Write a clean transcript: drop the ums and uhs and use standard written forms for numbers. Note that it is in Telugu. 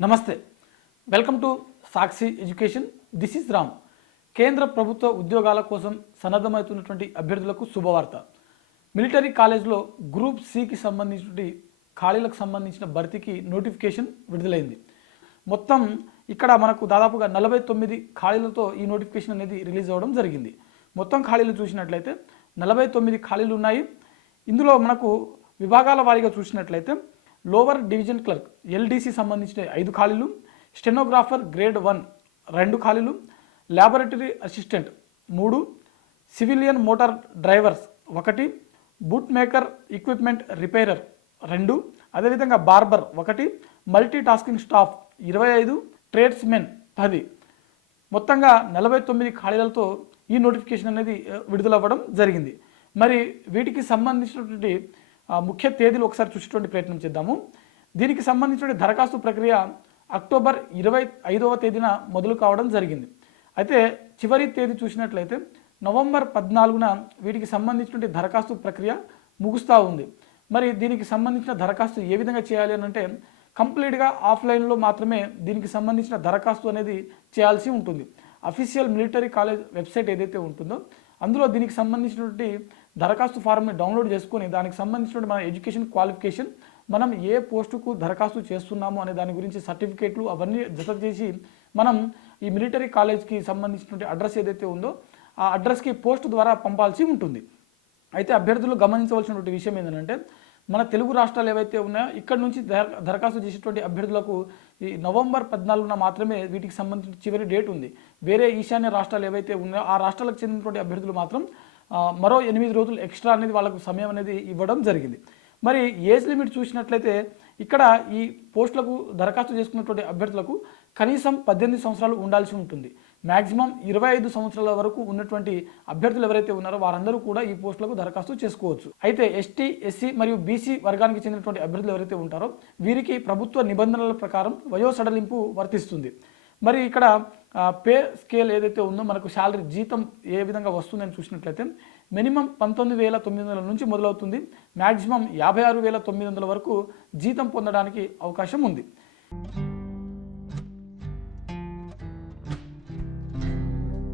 నమస్తే, welcome to Sakshi education. This is Ram. కేంద్ర ప్రభుత్వ ఉద్యోగాల కోసం సన్నద్ధమవుతున్నటువంటి అభ్యర్థులకు శుభవార్త. మిలిటరీ కాలేజ్లో గ్రూప్ సికి సంబంధించిన ఖాళీలకు సంబంధించిన భర్తీకి నోటిఫికేషన్ విడుదలైంది. మొత్తం ఇక్కడ మనకు దాదాపుగా 49 ఖాళీలతో ఈ నోటిఫికేషన్ అనేది రిలీజ్ అవ్వడం జరిగింది. మొత్తం ఖాళీలు చూసినట్లయితే 49 ఖాళీలు ఉన్నాయి. ఇందులో మనకు విభాగాల వారీగా చూసినట్లయితే లోవర్ డివిజన్ క్లర్క్ ఎల్డీసీ సంబంధించిన 5 ఖాళీలు, స్టెనోగ్రాఫర్ గ్రేడ్ 1 2 ఖాళీలు, laboratory assistant 3, civilian motor drivers 1, boot maker equipment repairer 2, అదేవిధంగా barber 1, multi tasking staff 25, tradesmen 10. మొత్తంగా 49 ఖాళీలతో ఈ నోటిఫికేషన్ అనేది విడుదలవ్వడం జరిగింది. మరి వీటికి సంబంధించినటువంటి ముఖ్య తేదీలు ఒకసారి చూసేటువంటి ప్రయత్నం చేద్దాము. దీనికి సంబంధించిన దరఖాస్తు ప్రక్రియ అక్టోబర్ 25వ తేదీన మొదలు కావడం జరిగింది. అయితే చివరి తేదీ చూసినట్లయితే నవంబర్ 14న వీటికి సంబంధించినటువంటి దరఖాస్తు ప్రక్రియ ముగుస్తూ ఉంది. మరి దీనికి సంబంధించిన దరఖాస్తు ఏ విధంగా చేయాలి అని అంటే కంప్లీట్గా ఆఫ్లైన్లో మాత్రమే దీనికి సంబంధించిన దరఖాస్తు అనేది చేయాల్సి ఉంటుంది. అఫీషియల్ మిలిటరీ కాలేజ్ వెబ్సైట్ ఏదైతే ఉంటుందో అందులో దీనికి సంబంధించినటువంటి దరఖాస్తు ఫారంని డౌన్లోడ్ చేసుకొని దానికి సంబంధించినటువంటి మన ఎడ్యుకేషన్ క్వాలిఫికేషన్, మనం ఏ పోస్టుకు దరఖాస్తు చేస్తున్నాము అనే దాని గురించి సర్టిఫికేట్లు అవన్నీ జత చేసి మనం ఈ మిలిటరీ కాలేజ్కి సంబంధించినటువంటి అడ్రస్ ఏదైతే ఉందో ఆ అడ్రస్కి పోస్ట్ ద్వారా పంపాల్సి ఉంటుంది. అయితే అభ్యర్థులు గమనించవలసినటువంటి విషయం ఏంటంటే మన తెలుగు రాష్ట్రాలు ఏవైతే ఉన్నాయో ఇక్కడ నుంచి దరఖాస్తు చేసేటువంటి అభ్యర్థులకు ఈ నవంబర్ 14న మాత్రమే వీటికి సంబంధించిన చివరి డేట్ ఉంది. వేరే ఈశాన్య రాష్ట్రాలు ఏవైతే ఉన్నాయో ఆ రాష్ట్రాలకు చెందినటువంటి అభ్యర్థులు మాత్రం మరో 8 రోజులు ఎక్స్ట్రా అనేది వాళ్ళకు సమయం అనేది ఇవ్వడం జరిగింది. మరి ఏజ్ లిమిట్ చూసినట్లయితే ఇక్కడ ఈ పోస్టులకు దరఖాస్తు చేసుకున్నటువంటి అభ్యర్థులకు కనీసం 18 సంవత్సరాలు ఉండాల్సి ఉంటుంది. మ్యాక్సిమం 25 సంవత్సరాల వరకు ఉన్నటువంటి అభ్యర్థులు ఎవరైతే ఉన్నారో వారందరూ కూడా ఈ పోస్టులకు దరఖాస్తు చేసుకోవచ్చు. అయితే ఎస్టీ, ఎస్సీ మరియు బీసీ వర్గానికి చెందినటువంటి అభ్యర్థులు ఎవరైతే ఉంటారో వీరికి ప్రభుత్వ నిబంధనల ప్రకారం వయో సడలింపు వర్తిస్తుంది. మరి ఇక్కడ పే స్కేల్ ఏదైతే ఉందో మనకు శాలరీ జీతం ఏ విధంగా వస్తుందని చూసినట్లయితే మినిమం 19,900 నుంచి మొదలవుతుంది. మ్యాక్సిమం 56,900 వరకు జీతం పొందడానికి అవకాశం ఉంది.